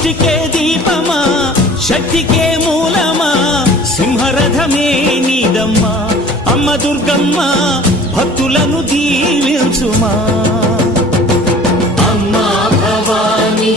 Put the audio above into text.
సృష్టికే దీపమా శక్తికే మూలమా సింహరథమే నీదమ్మా అమ్మ దుర్గమ్మ భక్తులను దీవించుమా అమ్మా భవాని